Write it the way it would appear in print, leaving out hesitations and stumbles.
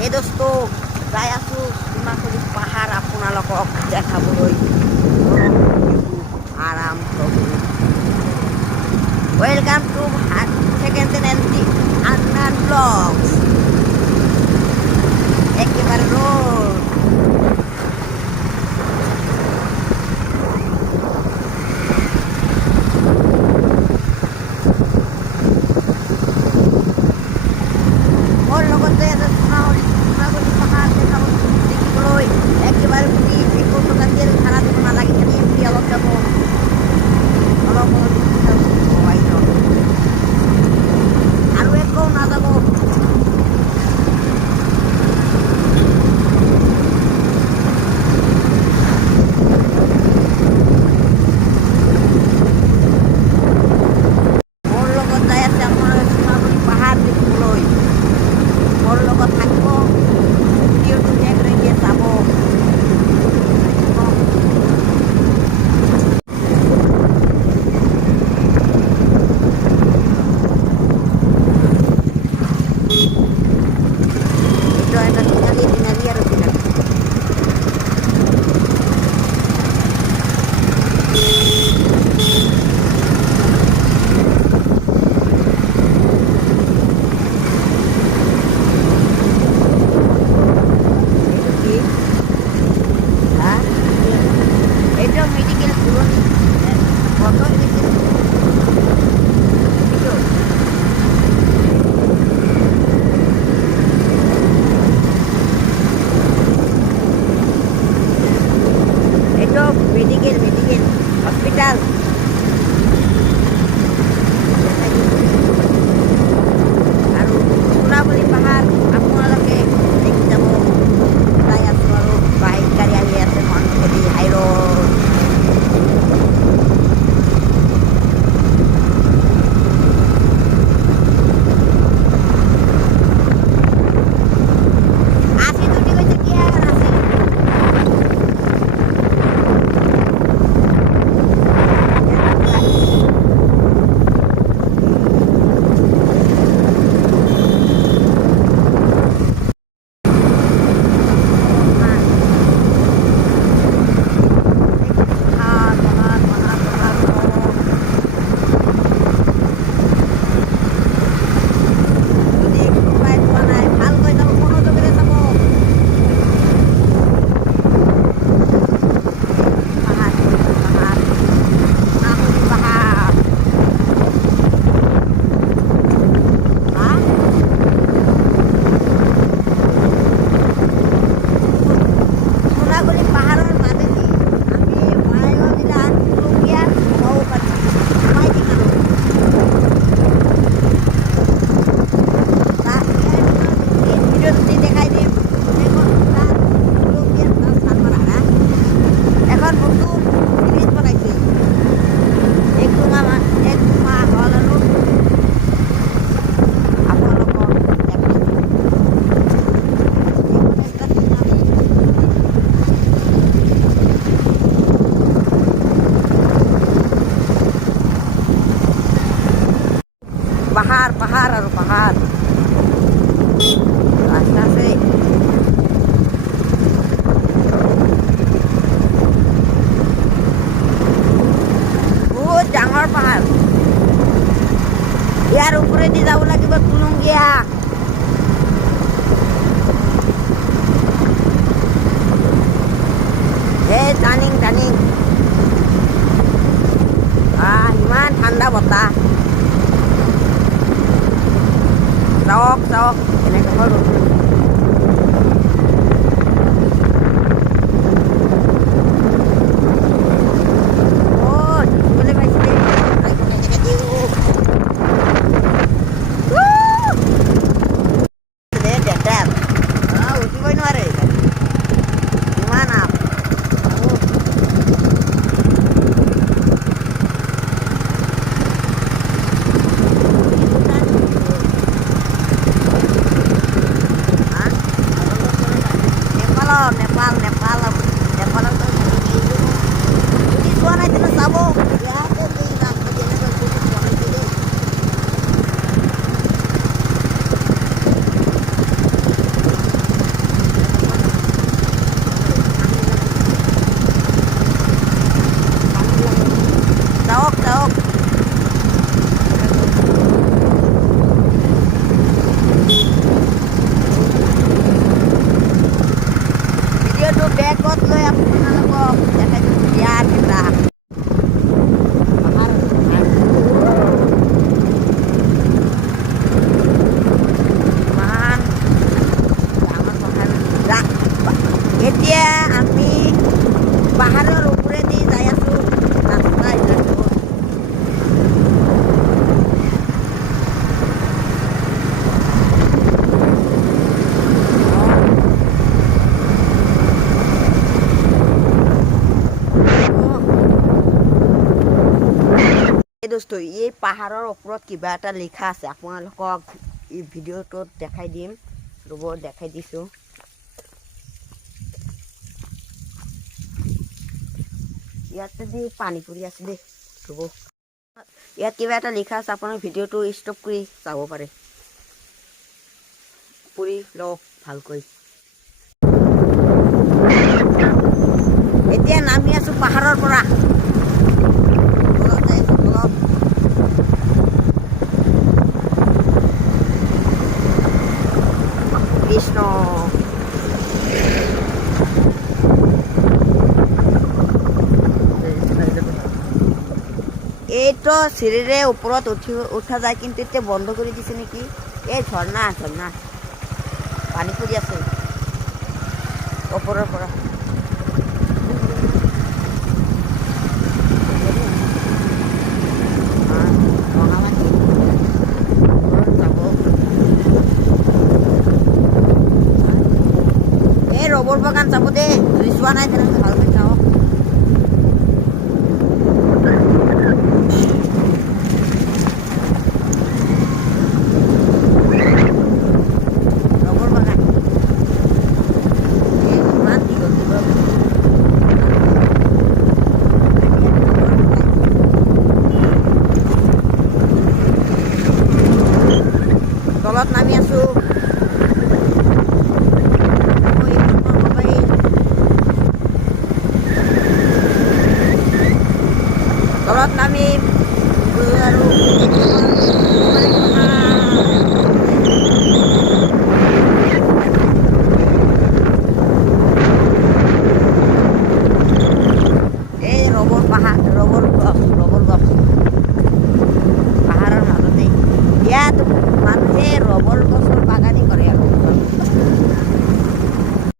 এই দোস্ত যাই আছোঁ ডিমাকুলি পাহাৰ আপোনালোকক দেখাবলৈ আৰাম প্ৰভু ৱেলকাম টু সেকেন্ড এন্ট্ৰি আন্নান ব্লগস একেবাৰে ৰোড ওৰ লগতে সোনাগুলি পাহাড় দেখিবলৈ একেবাৰে ঘূৰি একো টকা তেল ভাড়া দিব নালাগে খালি এমনি অলপ যাব অলপ আৰু একো নাযাব বেগত লৈ আপোনালোকক দেখাই দিছোঁ বিয়াৰ কেইটা এতিয়া আমি পাহাৰৰ ওপৰেদি যাই আছোঁ ৰাস্তা এইটো দোস্ত এই পাহাৰৰ ওপৰত কিবা এটা লিখা আছে আপোনালোকক এই ভিডিঅ'টোত দেখাই দিম ৰ'ব দেখাই দিছোঁ ইয়াতে দি পানী পৰি আছে দেই ৰ'ব ইয়াত কিবা এটা লিখা আছে আপোনাৰ ভিডিঅ'টো ষ্টপ কৰি চাব পাৰে পৰি লওক ভালকৈ এতিয়া নামি আছোঁ পাহাৰৰ পৰা কৃষ্ণ এইটো চিৰিৰে ওপৰত উঠা যায় কিন্তু এতিয়া বন্ধ কৰি দিছে নেকি এই ঝৰ্ণা পানী পৰি আছে ওপৰৰ পৰা এই ৰবৰ বাগান যাব দেই চোৱা নাই তেনেকৈ ভাল